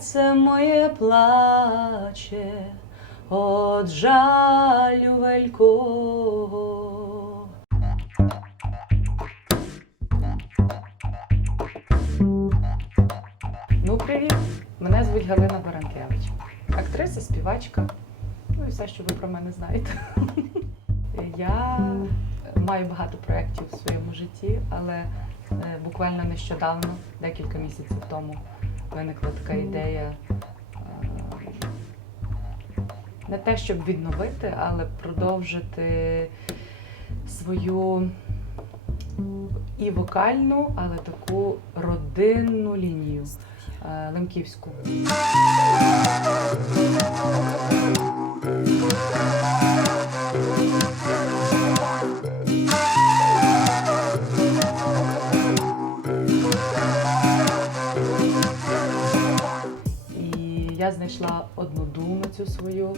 серце моє плаче, от жалю велького. Ну, привіт! Мене звуть Галина Баранкевич. Актриса, співачка. Ну і все, що ви про мене знаєте. Я маю багато проєктів у своєму житті, але е, буквально нещодавно, декілька місяців тому, виникла така ідея е, не те, щоб відновити, але продовжити свою і вокальну, але таку родинну лінію е, лемківську. Знайшла однодумицю свою,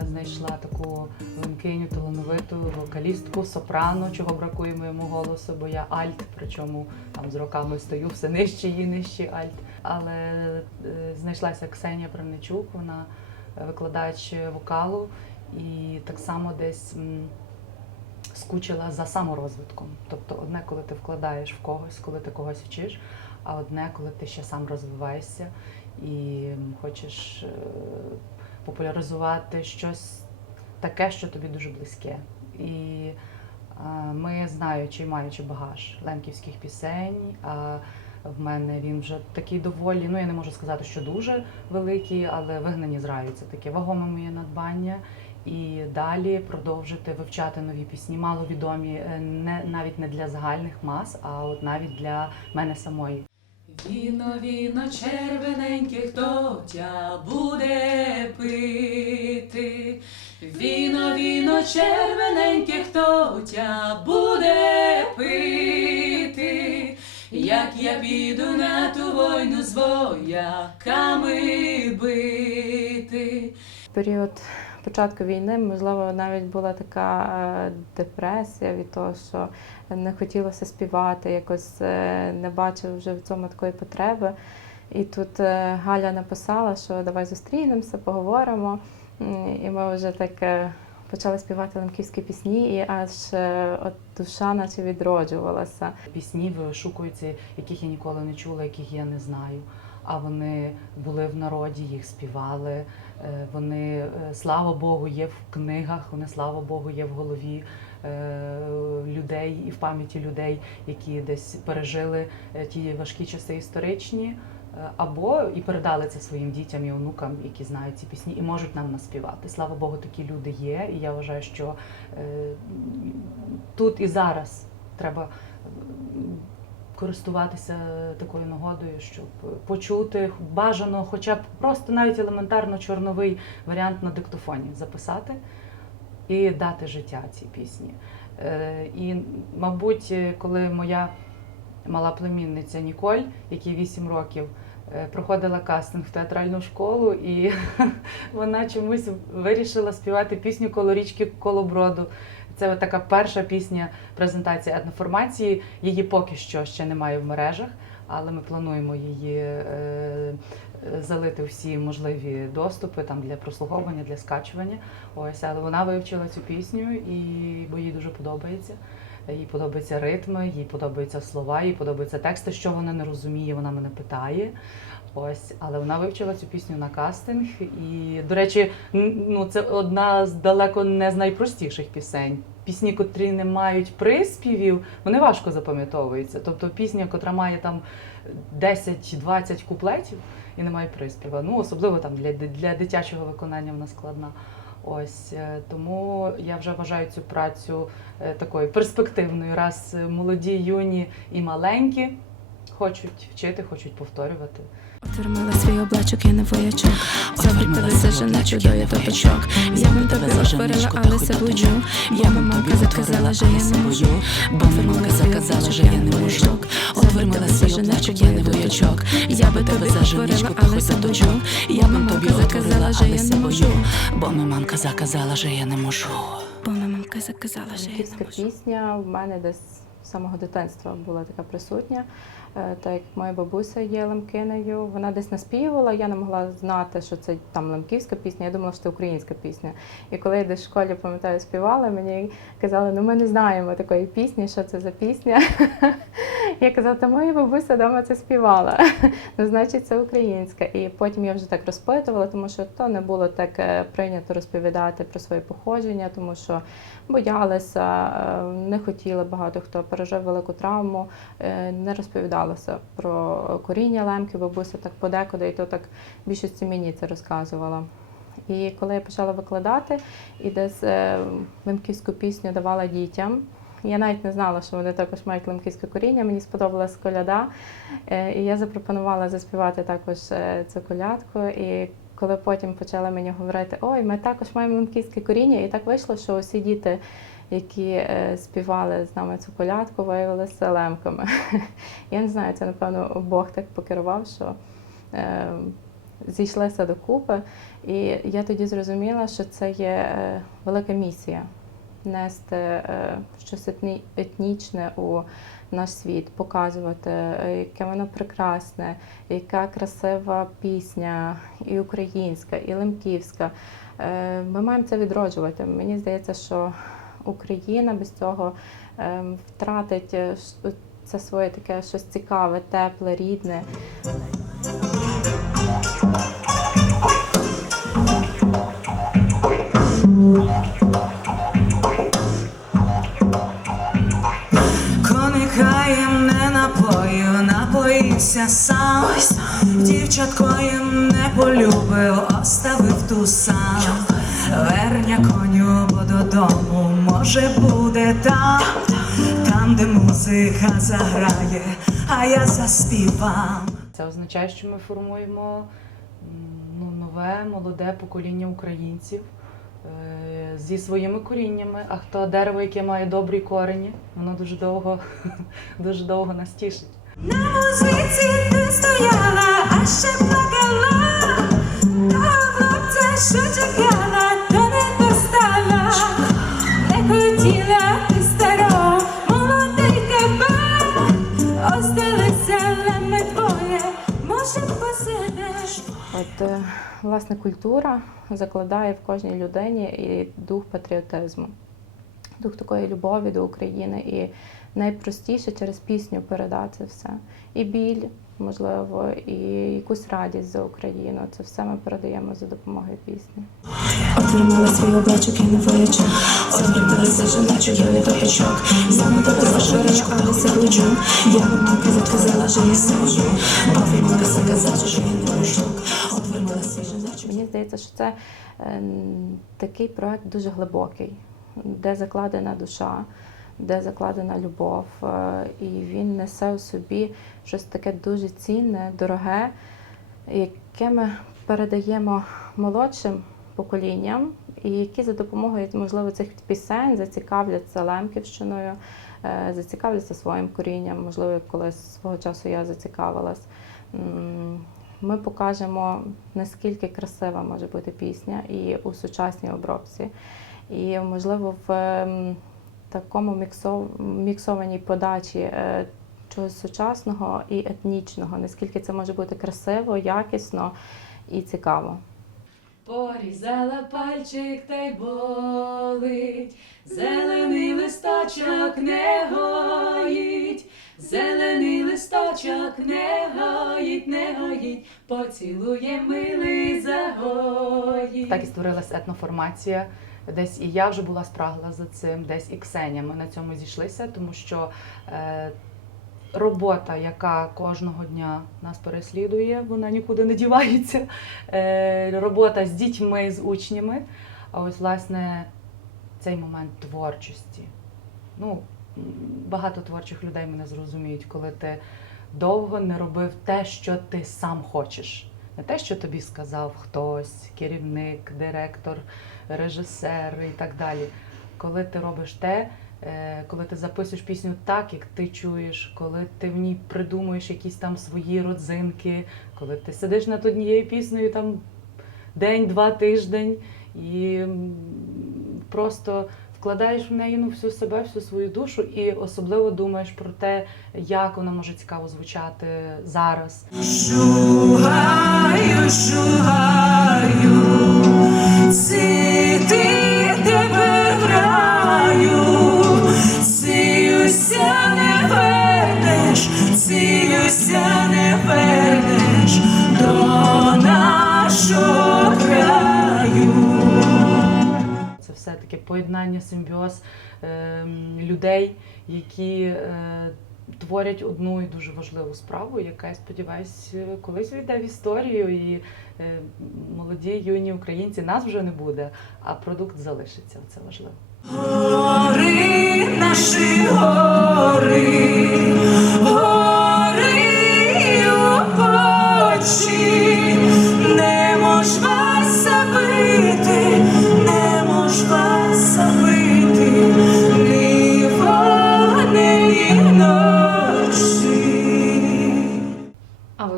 е, знайшла таку лемкиню, талановиту вокалістку, сопрано, чого бракує моєму голосу, бо я альт, причому там з роками стою все нижче і нижче альт. Але е, знайшлася Ксенія Правничук, вона е, викладач вокалу, і так само десь. Скучила за саморозвитком. Тобто, одне, коли ти вкладаєш в когось, коли ти когось вчиш, а одне, коли ти ще сам розвиваєшся і хочеш е, популяризувати щось таке, що тобі дуже близьке. І ми, знаючи, маючи багаж лемківських пісень, а в мене він вже такий доволі, ну я не можу сказати, що дуже великий, але вигнані з раю це таке вагоме моє надбання. І далі продовжити вивчати нові пісні, маловідомі, е, не навіть не для загальних мас, а от навіть для мене самої. Віно, віно, червоненьке, хто тя буде пити? Віно, віно, червоненьке, хто тя буде пити? Як я піду на ту війну з вояками бити. Період початку війни, можливо, навіть була така е, депресія від того, що не хотілося співати, якось е, не бачив вже в цьому такої потреби. І тут е, Галя написала, що давай зустрінемося, поговоримо. І ми вже так почали співати лемківські пісні, і аж от душа наче відроджувалася. Пісні вишукуються, яких я ніколи не чула, яких я не знаю. А вони були в народі, їх співали. е, Вони, е, слава Богу, є в книгах, вони, слава Богу, є в голові е, людей і в пам'яті людей, які десь пережили ті важкі часи історичні. Або і передали це своїм дітям і онукам, які знають ці пісні, і можуть нам наспівати. Слава Богу, такі люди є. І я вважаю, що тут і зараз треба користуватися такою нагодою, щоб почути бажано, хоча б просто навіть елементарно чорновий варіант на диктофоні записати і дати життя цій пісні. Е, І, мабуть, коли моя мала племінниця Ніколь, якій 8 років, е, проходила кастинг в театральну школу, і вона чомусь вирішила співати пісню коло річки Колоброду. Це така перша пісня презентація етноформації. Її поки що ще немає в мережах, але ми плануємо її е, е, залити всі можливі доступи там для прослуховування, для скачування. Ось, але вона вивчила цю пісню і бо їй дуже подобається. Їй подобаються ритми, їй подобаються слова, їй подобаються тексти. Що вона не розуміє, вона мене питає. Ось, але вона вивчила цю пісню на кастинг. І, до речі, ну це одна з далеко не з найпростіших пісень. Пісні, котрі не мають приспівів, вони важко запам'ятовуються. Тобто пісня, котра має там 10-20 куплетів і не має приспіва. Ну, особливо там для, для дитячого виконання вона складна. Ось е, тому я вже вважаю цю працю е, такою перспективною, раз молоді, юні і маленькі хочуть вчити, хочуть повторювати. Отвермила свій облачок, я не воячок. Тебе зажене чудою до точок. Я вам тебе розберела, але заблуджу. Я мамка заказала, що я не можу. Бо мамка заказала, що я не можу. Отримала свій облачок, я не воячок. Я би тебе за женичку, та хоч за точок. Я б тобі отворила, але ся бою. Бо ми мамка заказала, що я не можу. Бо ми мамка заказала, що я не можу. пісня в мене десь з самого дитинства була така присутня. Е, Так як моя бабуся є лемкинею, вона десь наспівувала, я не могла знати, що це там лемківська пісня, я думала, що це українська пісня. І коли я десь в школі, пам'ятаю, співала, мені казали, ну ми не знаємо такої пісні, що це за пісня. Я казала, та моя бабуся вдома це співала. Ну, значить, це українська. І потім я вже так розпитувала, тому що то не було так е, прийнято розповідати про своє походження, тому що боялися, е, не хотіли багато хто пережив велику травму, не розповідалося про коріння лемки, бабуся так подекуди, і то так більшості мені це розказувала. І коли я почала викладати і десь е, лемківську пісню давала дітям, я навіть не знала, що вони також мають лемківське коріння. Мені сподобалась коляда, е, і я запропонувала заспівати також е, цю колядку. І коли потім почали мені говорити, ой, ми також маємо лемківське коріння, і так вийшло, що усі діти, які е, співали з нами цю колядку, виявилися лемками. Я не знаю, це напевно Бог так покерував, що е, зійшлися докупи. І я тоді зрозуміла, що це є е, велика місія нести щось етнічне у наш світ, показувати, яке воно прекрасне, яка красива пісня, і українська, і лемківська. Ми маємо це відроджувати. Мені здається, що Україна без цього е, втратить е, це своє таке щось цікаве, тепле, рідне. Кони краєм не напою, напоївся сам. Дівчаткоєм не полюбив, оставив ту сам. Верня коню, бо додому може буде там, там, де музика заграє, а я заспівам. Це означає, що ми формуємо ну, нове молоде покоління українців е, зі своїми коріннями. А хто дерево, яке має добрі корені, воно дуже довго, дуже довго нас тішить. На музиці ти стояла, а ще плакала. Того хлопця, що чекала, От е, власне культура закладає в кожній людині і дух патріотизму, дух такої любові до України. І найпростіше через пісню передати все. І біль, можливо, і якусь радість за Україну. Це все ми передаємо за допомогою пісні. Отримала свій облачок, я не воячок. Отрималася жіночок, я не воячок. Тебе за хоч за точок. Я б мамка заказала, що я не можу. Бо ви мамка заказала, що я не воячок. Здається, що це е, такий проект дуже глибокий, де закладена душа, де закладена любов, е, і він несе у собі щось таке дуже цінне, дороге, яке ми передаємо молодшим поколінням, і які за допомогою, можливо, цих пісень зацікавляться Лемківщиною, е, зацікавляться своїм корінням. Можливо, колись свого часу я зацікавилась. Ми покажемо, наскільки красива може бути пісня і у сучасній обробці. І, можливо, в ем, такому міксованій подачі е, чогось сучасного і етнічного, наскільки це може бути красиво, якісно і цікаво. Порізала пальчик та й болить, зелений листочок не гоїть, зелений листочок не гоїть, не гоїть, поцілує милий загоїть. Так і створилась етноформація. Десь і я вже була спрагла за цим, десь і Ксеня. Ми на цьому зійшлися, тому що е, робота, яка кожного дня нас переслідує, вона нікуди не дівається. Е, робота з дітьми, з учнями. А ось, власне, цей момент творчості. Ну, багато творчих людей мене зрозуміють, коли ти довго не робив те, що ти сам хочеш. Не те, що тобі сказав хтось, керівник, директор, режисер і так далі. Коли ти робиш те, е, коли ти записуєш пісню так, як ти чуєш, коли ти в ній придумуєш якісь там свої родзинки, коли ти сидиш над однією піснею там день, два, тиждень і просто вкладаєш в неї ну, всю себе, всю свою душу, і особливо думаєш про те, як вона може цікаво звучати зараз. Шугаю, шугаю, Це все таке поєднання, симбіоз ем, людей, які е, творять одну і дуже важливу справу, яка, я сподіваюся, колись війде в історію, і е, молоді юні українці нас вже не буде, а продукт залишиться. Це важливо. Гори наші гори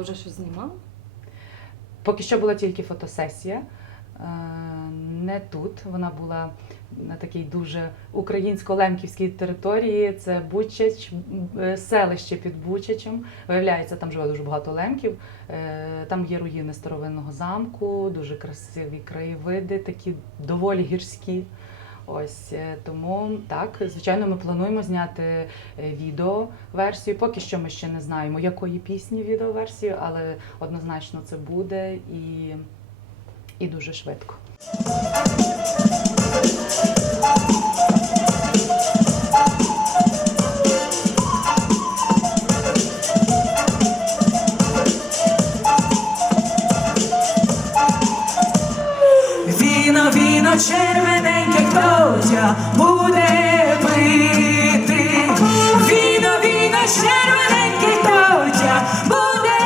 вже щось знімали? Поки що була тільки фотосесія. е, Не тут. Вона була на такій дуже українсько-лемківській території. Це Бучач, е, селище під Бучачем. Виявляється, там живе дуже багато лемків. Е, Там є руїни старовинного замку, дуже красиві краєвиди, такі доволі гірські. Ось е, тому так, звичайно, ми плануємо зняти е, відеоверсію. Поки що ми ще не знаємо, якої пісні відеоверсію, але однозначно це буде і, і дуже швидко. Буде пити. Віно, віно червоненьке, хто буде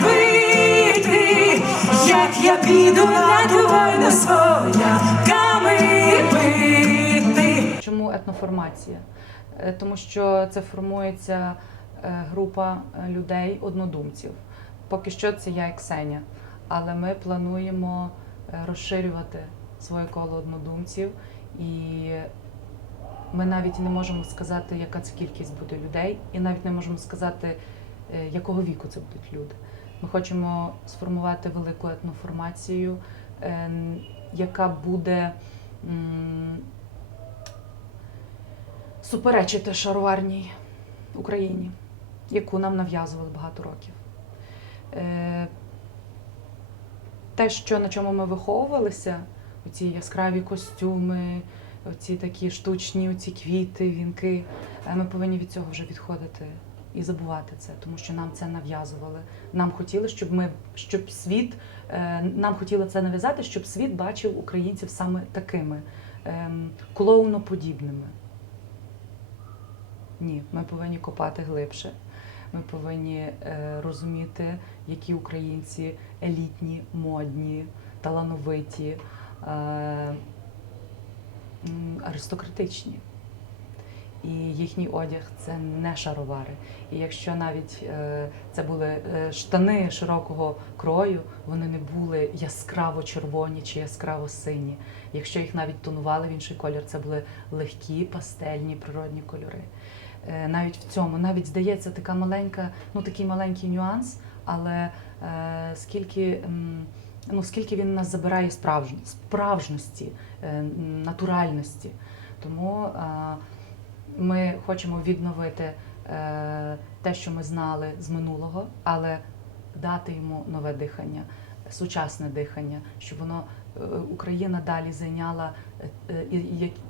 пити. Як я піду на ту війну своя, ками пити. Чому етноформація? Е, Тому що це формується е, група е, людей, однодумців. Поки що це я і Ксеня, але ми плануємо розширювати своє коло однодумців, і ми навіть не можемо сказати, яка це кількість буде людей, і навіть не можемо сказати, е, якого віку це будуть люди. Ми хочемо сформувати велику етноформацію, е, яка буде. суперечити шароварній Україні, яку нам нав'язували багато років. Е, Те, що на чому ми виховувалися, оці яскраві костюми, оці такі штучні, оці квіти, вінки, е, ми повинні від цього вже відходити і забувати це, тому що нам це нав'язували. Нам хотіли, щоб ми щоб світ, е, нам хотіли це нав'язати, щоб світ бачив українців саме такими ем, клоуноподібними. Ні, ми повинні копати глибше. Ми повинні е, розуміти, які українці елітні, модні, талановиті, аристократичні. І їхній одяг це не шаровари. І якщо навіть е, це були е, штани широкого крою, вони не були яскраво червоні чи яскраво сині. Якщо їх навіть тонували в інший колір, це були легкі пастельні природні кольори. Е, Навіть в цьому, навіть здається, така маленька, ну такий маленький нюанс, але е, скільки, ну, скільки він нас забирає справж- справжності, е, натуральності. Тому е, ми хочемо відновити е, те, що ми знали з минулого, але дати йому нове дихання, сучасне дихання, щоб воно Україна далі зайняла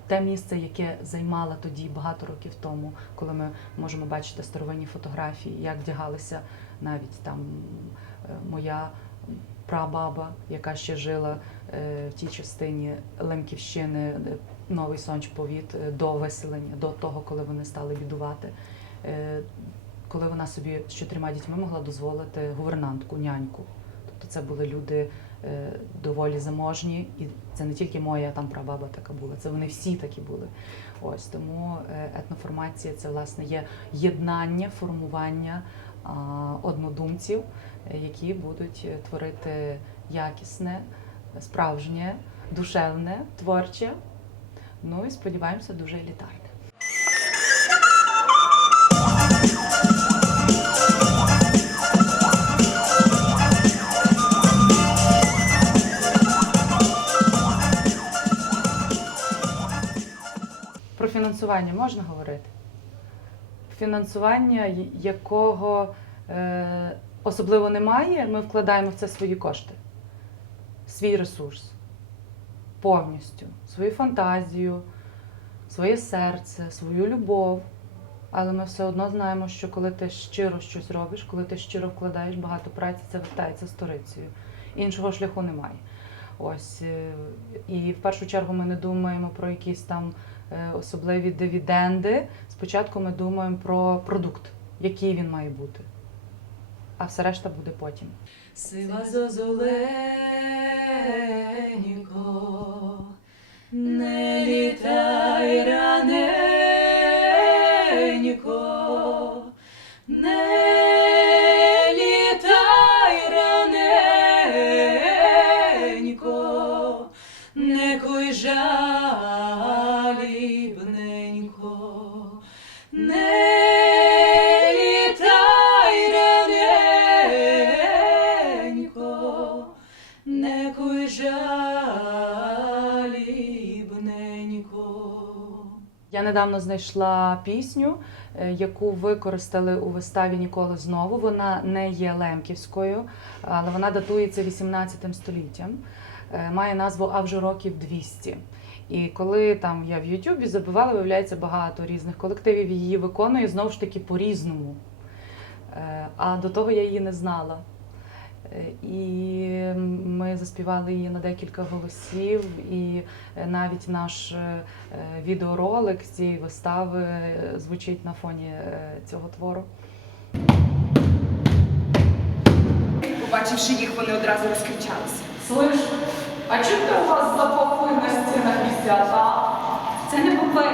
те місце, яке займала тоді багато років тому, коли ми можемо бачити старовинні фотографії, як вдягалися навіть там моя прабаба, яка ще жила е, в тій частині Лемківщини, е, Новий Сончповіт, е, до виселення, до того, коли вони стали бідувати. Коли вона собі з чотирма дітьми могла дозволити гувернантку, няньку. Тобто це були люди доволі заможні, і це не тільки моя там прабаба така була, це вони всі такі були. Ось тому етноформація це власне є єднання, формування однодумців, які будуть е, творити якісне, справжнє, душевне, творче. Ну і сподіваємося, дуже елітарне. Про фінансування можна говорити? Фінансування, якого е, особливо немає, ми вкладаємо в це свої кошти, свій ресурс повністю, свою фантазію, своє серце, свою любов. Але ми все одно знаємо, що коли ти щиро щось робиш, коли ти щиро вкладаєш багато праці, це вертається сторицею. Іншого шляху немає. Ось е, і в першу чергу ми не думаємо про якісь там е, особливі дивіденди. Спочатку ми думаємо про продукт, який він має бути. А все решта буде потім. Сива зозоленько, не недавно знайшла пісню, е, яку використали у виставі Ніколи знову. Вона не є лемківською, але вона датується 18 століттям. Е, Має назву А вже років 200. І коли там я в Ютубі забивала, виявляється багато різних колективів її виконує знову ж таки по-різному. Е, А до того я її не знала. І ми заспівали її на декілька голосів, і навіть наш е, відеоролик з цієї вистави е, звучить на фоні е, цього твору. Побачивши їх, вони одразу розкричалися. Слиш, а чому ти у вас запахли на стінах місця, та? Це не попи,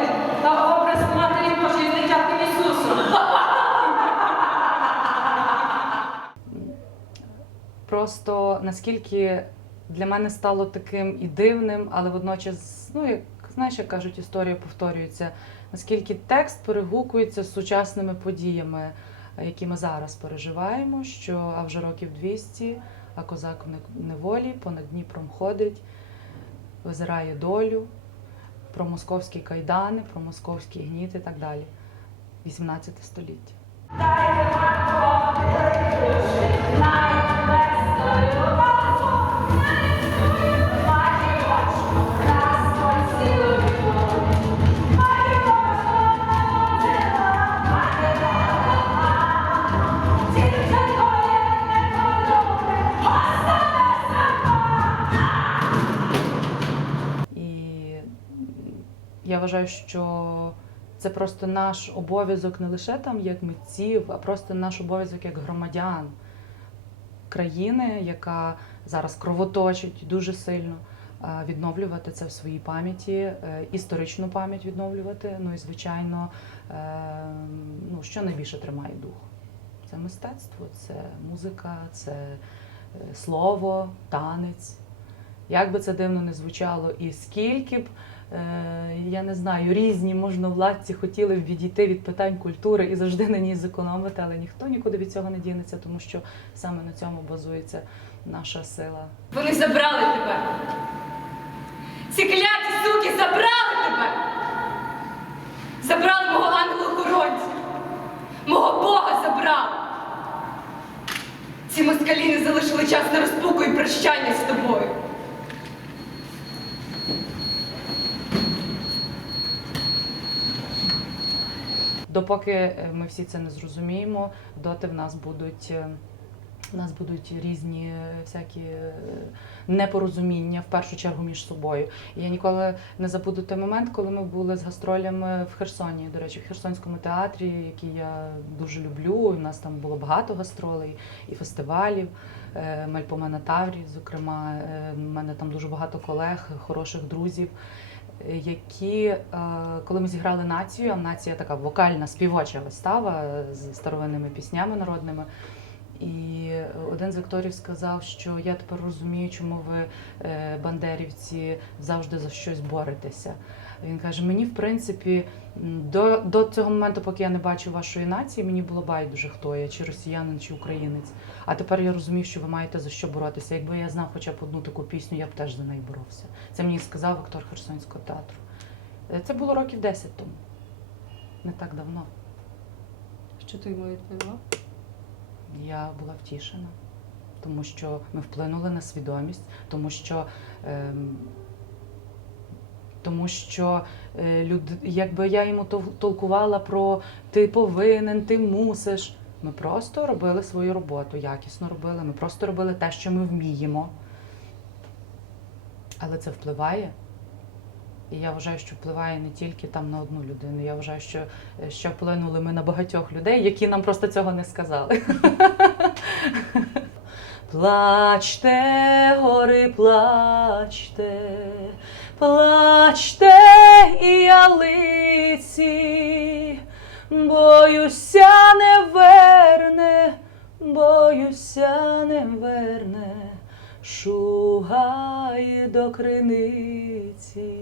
Просто наскільки для мене стало таким і дивним, але водночас, ну як знаєш, як кажуть, історія повторюється. Наскільки текст перегукується з сучасними подіями, е, які ми зараз переживаємо, що а вже років 200, а козак в неволі понад Дніпром ходить, визирає долю, про московські кайдани, про московський гніт і так далі. 18 століття. Вважаю, що це просто наш обов'язок не лише там як митців, а просто наш обов'язок як громадян країни, яка зараз кровоточить дуже сильно, відновлювати це в своїй пам'яті, е, історичну пам'ять відновлювати. Ну і звичайно, е, ну що найбільше тримає дух? Це мистецтво, це музика, це е, слово, танець. Як би це дивно не звучало, і скільки б, е, я не знаю, різні можновладці хотіли б відійти від питань культури і завжди на ній зекономити, але ніхто нікуди від цього не дінеться, тому що саме на цьому базується наша сила. Вони забрали тебе. Ці кляті суки забрали тебе. Забрали мого ангела-охоронця. Мого Бога забрали. Ці москалі не залишили час на розпуку і прощання з тобою. Допоки е, ми всі це не зрозуміємо, доти в нас будуть е, У нас будуть різні е, всякі е, непорозуміння в першу чергу між собою. І я ніколи не забуду той момент, коли ми були з гастролями в Херсоні. До речі, в Херсонському театрі, який я дуже люблю. У нас там було багато гастролей і фестивалів. Е, Таврі, зокрема, Е, в мене там дуже багато колег, хороших друзів. Які, е, коли ми зіграли націю, а нація така вокальна співоча вистава з старовинними піснями народними. І один з акторів сказав, що я тепер розумію, чому ви, е, бандерівці, завжди за щось боретеся. Він каже: мені, в принципі, до, до цього моменту, поки я не бачу вашої нації, мені було байдуже, хто я, чи росіянин, чи українець. А тепер я розумію, що ви маєте за що боротися. Якби я знав хоча б одну таку пісню, я б теж за неї боровся. Це мені сказав актор Херсонського театру. Е, Це було років 10 тому, не так давно. Що ти йому відповіла? Я була втішена, тому що ми вплинули на свідомість, тому що, ем, тому що е, якби я йому толкувала про ти повинен, ти мусиш. Ми просто робили свою роботу, якісно робили. Ми просто робили те, що ми вміємо. Але це впливає. І я вважаю, що впливає не тільки там на одну людину. Я вважаю, що, е, що вплинули ми на багатьох людей, які нам просто цього не сказали. Плачте, гори, плачте, плачте і ялиці, боюся не верне, боюся не верне, шугай до криниці.